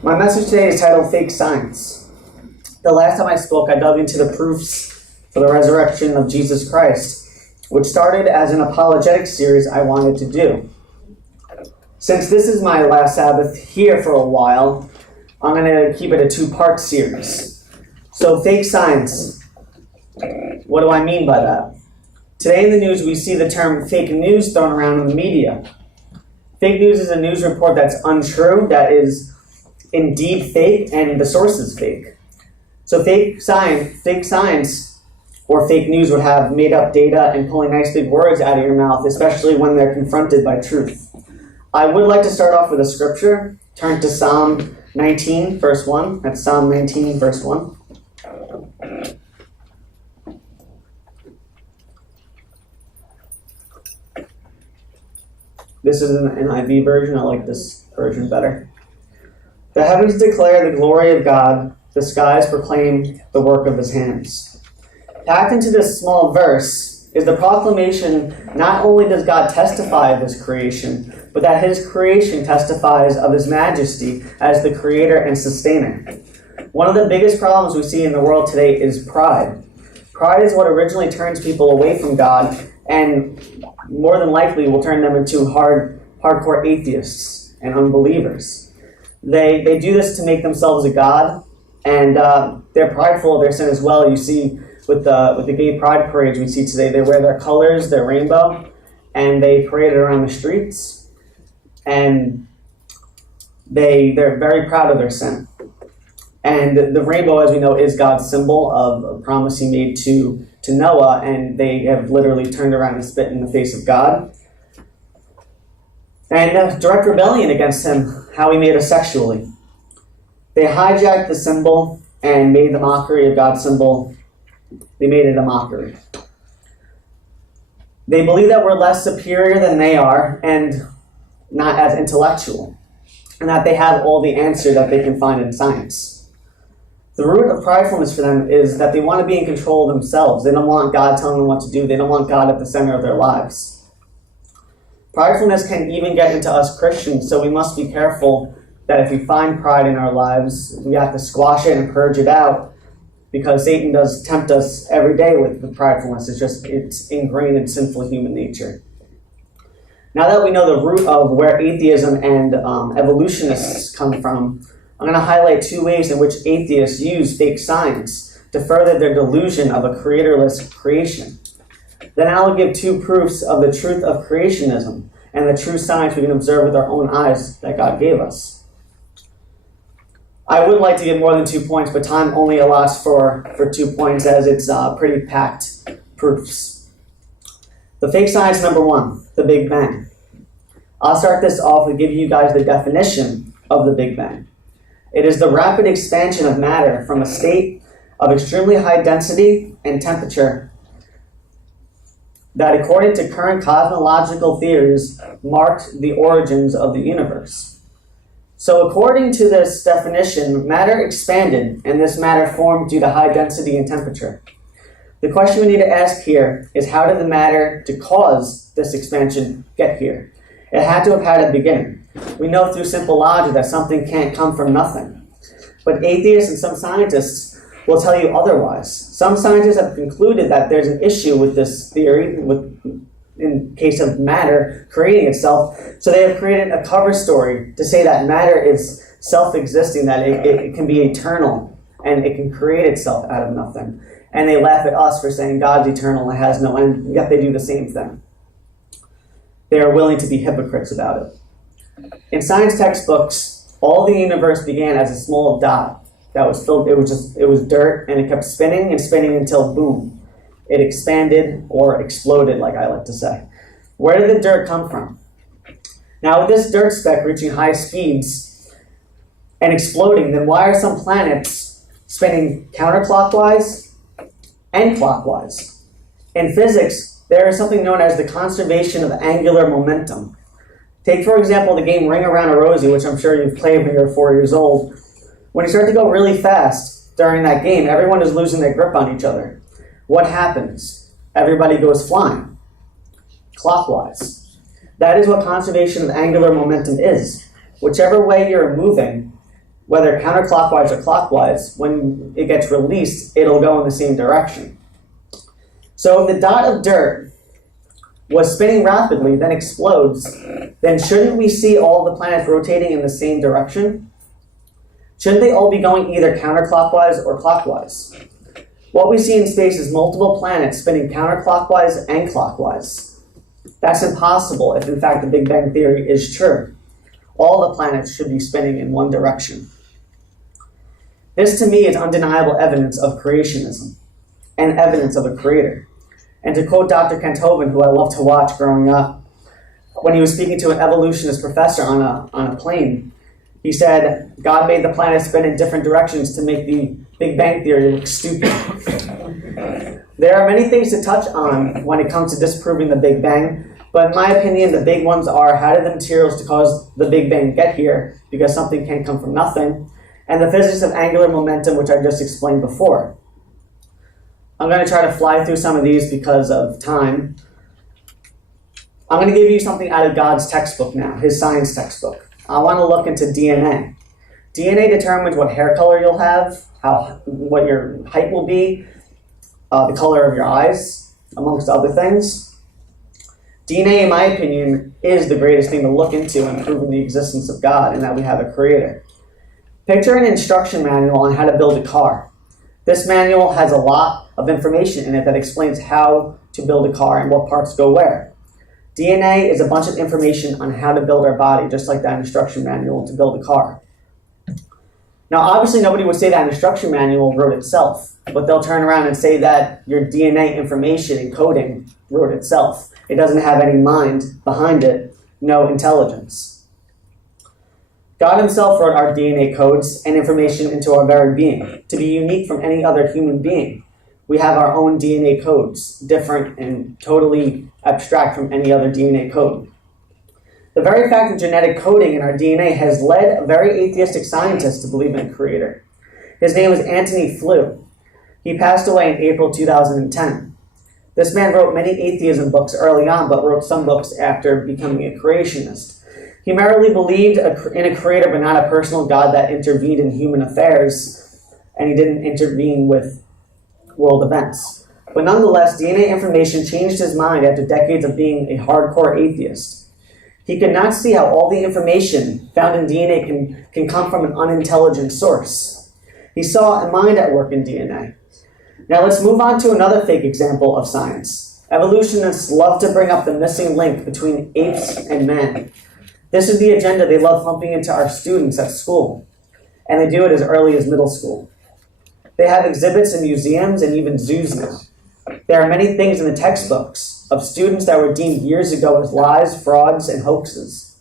My message today is titled Fake Science. The last time I spoke, I dug into the proofs for the resurrection of Jesus Christ, which started as an apologetic series I wanted to do. Since this is my last Sabbath here for a while, I'm going to keep it a two-part series. So, fake science. What do I mean by that? Today in the news, we see the term fake news thrown around in the media. Fake news is a news report that's untrue, that is indeed fake, and the source is fake. So fake science or fake news would have made up data and pulling nice big words out of your mouth, especially when they're confronted by truth. I would like to start off with a scripture. Turn to Psalm 19, verse 1. That's Psalm 19, verse 1. This is an NIV version. I like this version better. The heavens declare the glory of God. The skies proclaim the work of his hands. Packed into this small verse is the proclamation not only does God testify of his creation, but that his creation testifies of his majesty as the creator and sustainer. One of the biggest problems we see in the world today is pride. Pride is what originally turns people away from God and more than likely will turn them into hardcore atheists and unbelievers. They do this to make themselves a god, and they're prideful of their sin as well. You see with the gay pride parades we see today, they wear their colors, their rainbow, and they parade it around the streets, and they're very proud of their sin. And the rainbow, as we know, is God's symbol of a promise he made to Noah, and they have literally turned around and spit in the face of God. And direct rebellion against him, how he made us sexually. They hijacked the symbol and made the mockery of God's symbol. They made it a mockery. They believe that we're less superior than they are and not as intellectual, and that they have all the answer that they can find in science. The root of pridefulness for them is that they want to be in control of themselves. They don't want God telling them what to do. They don't want God at the center of their lives. Pridefulness can even get into us Christians, so we must be careful that if we find pride in our lives, we have to squash it and purge it out, because Satan does tempt us every day with pridefulness. It's ingrained in sinful human nature. Now that we know the root of where atheism and evolutionists come from, I'm going to highlight two ways in which atheists use fake science to further their delusion of a creatorless creation. Then I'll give two proofs of the truth of creationism and the true science we can observe with our own eyes that God gave us. I would like to give more than 2 points, but time only allows for 2 points as it's pretty packed proofs. The fake science number 1, the Big Bang. I'll start this off with giving you guys the definition of the Big Bang. It is the rapid expansion of matter from a state of extremely high density and temperature that, according to current cosmological theories, marked the origins of the universe. So according to this definition, matter expanded, and this matter formed due to high density and temperature. The question we need to ask here is, how did the matter to cause this expansion get here? It had to have had a beginning. We know through simple logic that something can't come from nothing. But atheists and some scientists will tell you otherwise. Some scientists have concluded that there's an issue with this theory, in case of matter creating itself. So they have created a cover story to say that matter is self-existing, that it can be eternal, and it can create itself out of nothing. And they laugh at us for saying God's eternal and has no end, yet they do the same thing. They are willing to be hypocrites about it. In science textbooks, all the universe began as a small dot that was filled. It was dirt, and it kept spinning and spinning until boom, it expanded or exploded, like I like to say. Where did the dirt come from? Now, with this dirt speck reaching high speeds and exploding, then why are some planets spinning counterclockwise and clockwise? In physics, there is something known as the conservation of angular momentum. Take, for example, the game Ring Around a Rosie, which I'm sure you've played when you're 4 years old. When you start to go really fast during that game, everyone is losing their grip on each other. What happens? Everybody goes flying, clockwise. That is what conservation of angular momentum is. Whichever way you're moving, whether counterclockwise or clockwise, when it gets released, it'll go in the same direction. So if the dot of dirt was spinning rapidly, then explodes, then shouldn't we see all the planets rotating in the same direction? Shouldn't they all be going either counterclockwise or clockwise? What we see in space is multiple planets spinning counterclockwise and clockwise. That's impossible if, in fact, the Big Bang Theory is true. All the planets should be spinning in one direction. This, to me, is undeniable evidence of creationism and evidence of a creator. And to quote Dr. Kenthoven, who I loved to watch growing up, when he was speaking to an evolutionist professor on a plane, he said, God made the planets spin in different directions to make the Big Bang Theory look stupid. There are many things to touch on when it comes to disproving the Big Bang, but in my opinion, the big ones are how did the materials to cause the Big Bang get here, because something can't come from nothing, and the physics of angular momentum, which I just explained before. I'm going to try to fly through some of these because of time. I'm going to give you something out of God's textbook now, his science textbook. I want to look into DNA. DNA determines what hair color you'll have, what your height will be, the color of your eyes, amongst other things. DNA, in my opinion, is the greatest thing to look into in proving the existence of God and that we have a creator. Picture an instruction manual on how to build a car. This manual has a lot of information in it that explains how to build a car and what parts go where. DNA is a bunch of information on how to build our body, just like that instruction manual to build a car. Now, obviously, nobody would say that instruction manual wrote itself, but they'll turn around and say that your DNA information and coding wrote itself. It doesn't have any mind behind it, no intelligence. God himself wrote our DNA codes and information into our very being, to be unique from any other human being. We have our own DNA codes, different and totally abstract from any other DNA code. The very fact of genetic coding in our DNA has led a very atheistic scientist to believe in a creator. His name was Antony Flew. He passed away in April 2010. This man wrote many atheism books early on, but wrote some books after becoming a creationist. He merely believed in a creator, but not a personal God that intervened in human affairs, and he didn't intervene with world events. But nonetheless, DNA information changed his mind after decades of being a hardcore atheist. He could not see how all the information found in DNA can come from an unintelligent source. He saw a mind at work in DNA. Now let's move on to another fake example of science. Evolutionists love to bring up the missing link between apes and man. This is the agenda they love pumping into our students at school, and they do it as early as middle school. They have exhibits in museums and even zoos now. There are many things in the textbooks of students that were deemed years ago as lies, frauds, and hoaxes.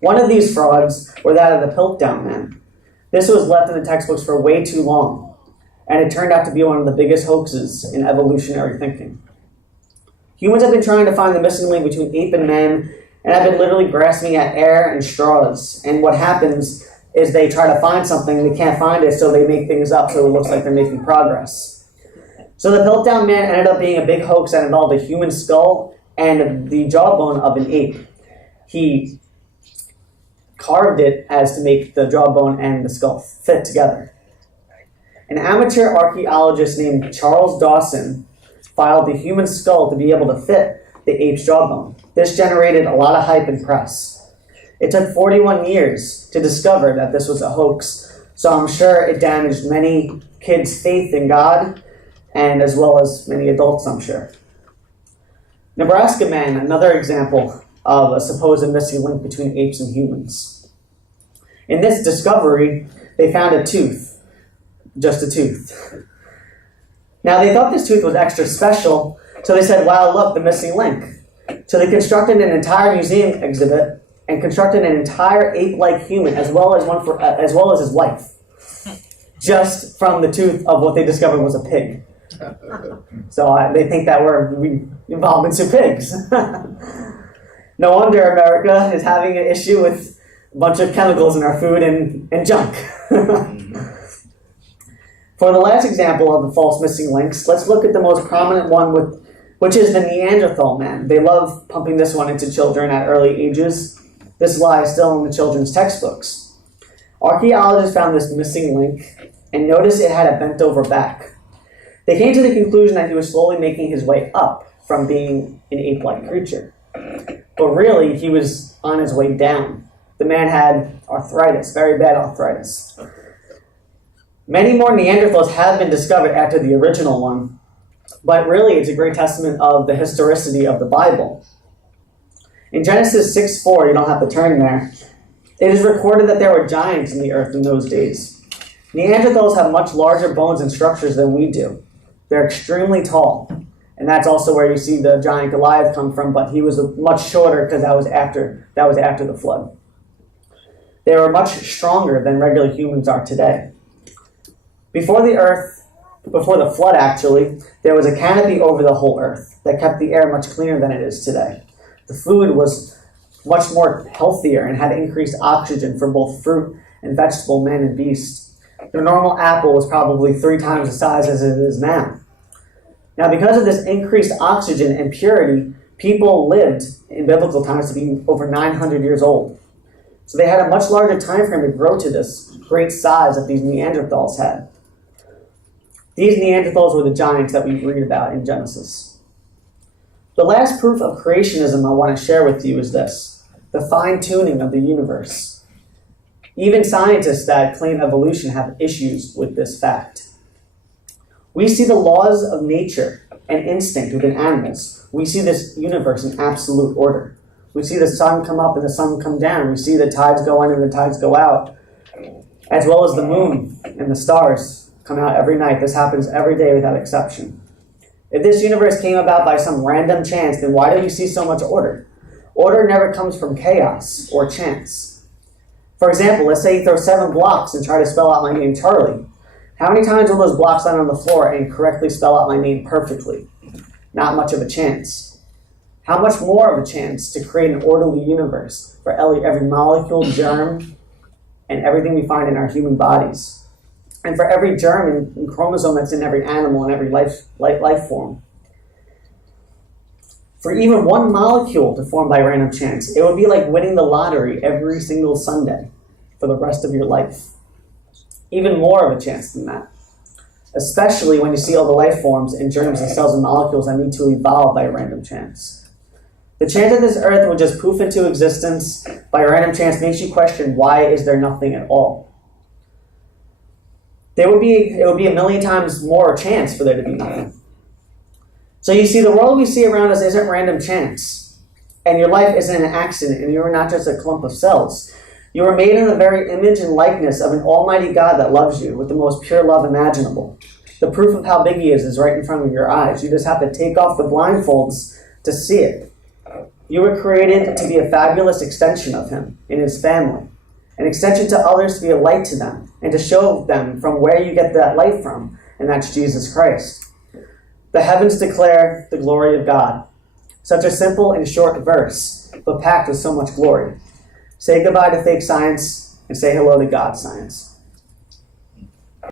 One of these frauds were that of the Piltdown Man. This was left in the textbooks for way too long, and it turned out to be one of the biggest hoaxes in evolutionary thinking. Humans have been trying to find the missing link between ape and man, and have been literally grasping at air and straws. And what happens is they try to find something, they can't find it, so they make things up so it looks like they're making progress. So the Piltdown Man ended up being a big hoax that involved a human skull and the jawbone of an ape. He carved it as to make the jawbone and the skull fit together. An amateur archaeologist named Charles Dawson filed the human skull to be able to fit the ape's jawbone. This generated a lot of hype and press. It took 41 years to discover that this was a hoax, so I'm sure it damaged many kids' faith in God, and as well as many adults, I'm sure. Nebraska Man, another example of a supposed missing link between apes and humans. In this discovery, they found a tooth, just a tooth. Now, they thought this tooth was extra special, so they said, wow, look, the missing link. So they constructed an entire museum exhibit and constructed an entire ape-like human, as well as his wife, just from the tooth of what they discovered was a pig. So they think that we're involved in some pigs. No wonder America is having an issue with a bunch of chemicals in our food and junk. For the last example of the false missing links, let's look at the most prominent one, which is the Neanderthal man. They love pumping this one into children at early ages. This lie is still in the children's textbooks. Archaeologists found this missing link and noticed it had a bent-over back. They came to the conclusion that he was slowly making his way up from being an ape-like creature. But really, he was on his way down. The man had arthritis, very bad arthritis. Many more Neanderthals have been discovered after the original one, but really it's a great testament of the historicity of the Bible. In Genesis 6:4, you don't have to turn there, it is recorded that there were giants in the earth in those days. Neanderthals have much larger bones and structures than we do. They're extremely tall, and that's also where you see the giant Goliath come from, but he was much shorter because that was after the flood. They were much stronger than regular humans are today. Before the flood actually, there was a canopy over the whole earth that kept the air much cleaner than it is today. The food was much more healthier and had increased oxygen for both fruit and vegetable, man and beast. The normal apple was probably 3 times the size as it is now. Now, because of this increased oxygen and purity, people lived in biblical times to be over 900 years old. So they had a much larger time frame to grow to this great size that these Neanderthals had. These Neanderthals were the giants that we read about in Genesis. The last proof of creationism I want to share with you is this: the fine-tuning of the universe. Even scientists that claim evolution have issues with this fact. We see the laws of nature and instinct within animals. We see this universe in absolute order. We see the sun come up and the sun come down. We see the tides go in and the tides go out, as well as the moon and the stars come out every night. This happens every day without exception. If this universe came about by some random chance, then why do we see so much order? Order never comes from chaos or chance. For example, let's say you throw 7 blocks and try to spell out my name, Charlie. How many times will those blocks land on the floor and correctly spell out my name perfectly? Not much of a chance. How much more of a chance to create an orderly universe for every molecule, germ, and everything we find in our human bodies? And for every germ and chromosome that's in every animal and every life form. For even one molecule to form by random chance, it would be like winning the lottery every single Sunday for the rest of your life. Even more of a chance than that. Especially when you see all the life forms and germs and cells and molecules that need to evolve by random chance. The chance that this earth would just poof into existence by random chance makes you question, why is there nothing at all? It would be a million times more chance for there to be nothing. So you see, the world we see around us isn't random chance. And your life isn't an accident, and you are not just a clump of cells. You are made in the very image and likeness of an almighty God that loves you with the most pure love imaginable. The proof of how big he is right in front of your eyes. You just have to take off the blindfolds to see it. You were created to be a fabulous extension of him in his family. An extension to others, to be a light to them, and to show them from where you get that light from, and that's Jesus Christ. The heavens declare the glory of God. Such a simple and short verse, but packed with so much glory. Say goodbye to fake science, and say hello to God's science.